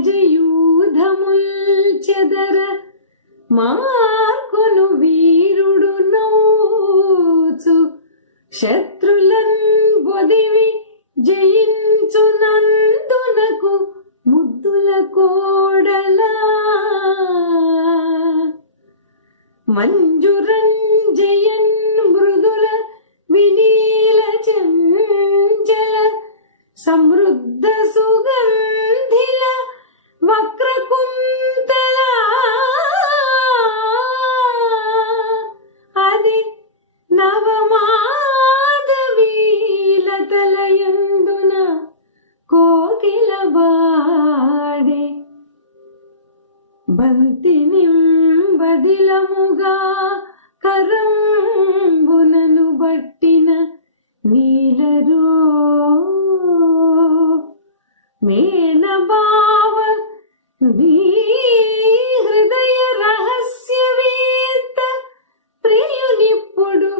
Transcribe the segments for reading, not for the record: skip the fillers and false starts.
మదగజయూధముల్ చెదర మార్కొను వీరుడు నౌచు శత్రులన్ బొదివి జయించునందునకు ముద్దుల కోడలా మంజురంజయన్ మృదుల వినీల చంచల సమృద్ధ సుగంధిల వక్రకుంతల అది నవమాధవీలతలయందున కోకిల బాడే బంతినింబదిలముగా కరంబునను బట్టిన నీలరో మేనబావ నీ హృదయ రహస్యవేత్త ప్రియునిప్పుడు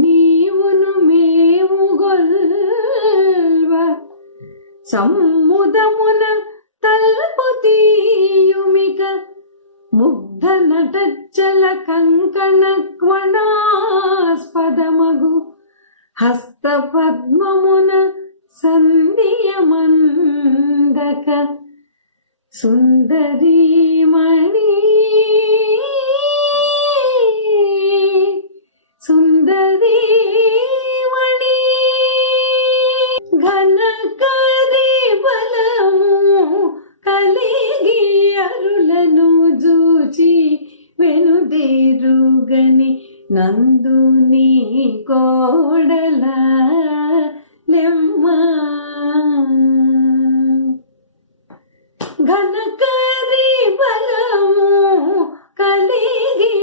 నీవును మేము గొల్వ సమ్ముదమున తల్పు తీయుమిక ముగ్ధ నటచ్చల కంకణ క్వణాస్పదమగు హస్త పద్మమున సంధియమందక సుందరీమణి సుందరీమణి ఘనకరి బలము కలిగి అరులను జూచి వెనుదిరుగని నందుని కోడల లెమ్మ ఘనకరి బలము కలిగి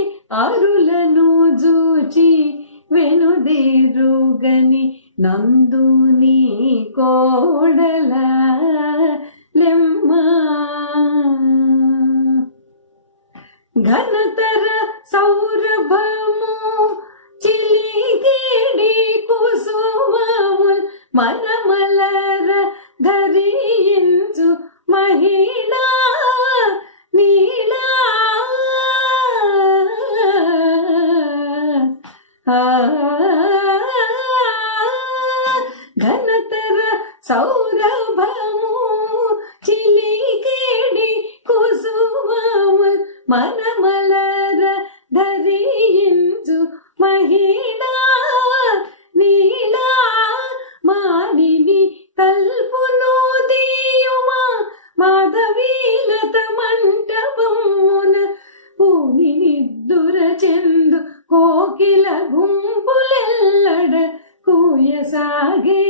అరులను జూచి వెనుదిరుగని నందుని కోడల లెమ్మ ఘనతర సౌరభము చిలిగిడి కుసుమముల్ మనమలర ధరించు మహిళా నీలా ఘనతర సౌరభము చిలిగిడి కుసుమముల్ మనమలర ధరించు మహిళా నీలా మానిని తల్పును దీయుమా మాధవీలత మంటపమున పూని నిద్దుర చెందు కోకిల గుంపులెల్లడ కూయసాగే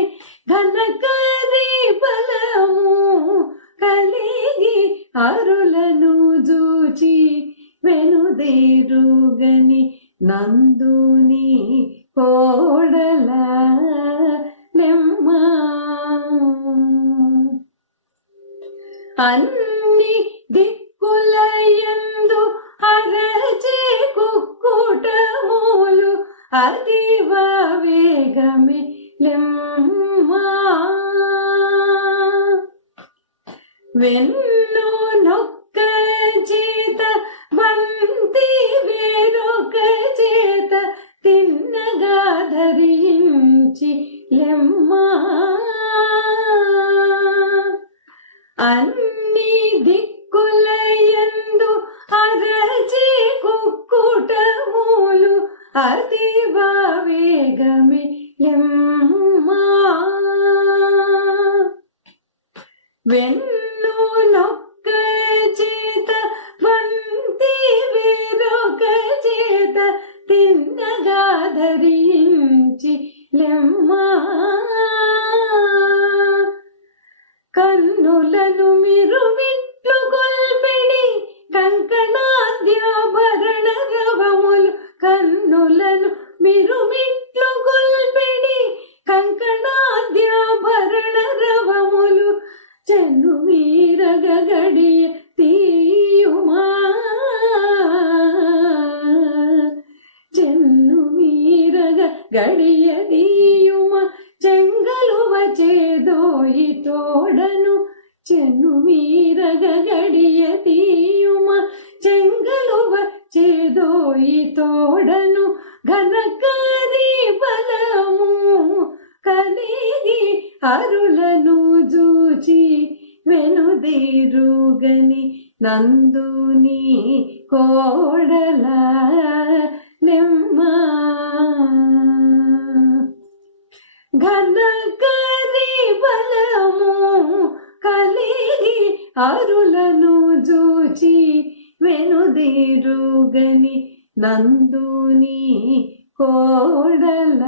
ఘనకరి బలము కలిగి అరులను జూచి వెనుదిరుగని నందుని కోడల లెమ్మ అన్ని దిక్కులయందు అరచే కుక్కుటములు అదివ వేగమే లెమ్మ వెన్ను నొక్క చేత బంతి వేరొక చేత తిన్నగా ధరించి లెమ్మ అన్ని దిక్కులయందు అరచి కుక్కుటములు అదివ వేగమే లెమ్మ వెన్ను నొక్క చేత బంతి వేరొక చేత తిన్నగా ధరించి లెమ్మ కన్నులను మిరుమిట్లు గొల్పెడి కంకణాద్యాభరణ రవములు కన్నులను మిరుమిట్లు గొల్పెడి గడియ తీయుమ చెంగలువ చేదోయి తోడను ఘనకారి బలము కలిగి అరులను జూచి వెనుదీరుగని నందుని కోడల నెమ్మ ఘనకారి బలము కలిగి అరులను జూచి వెనుదీరుగని నందుని కోడల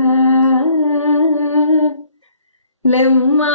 లెమ్మా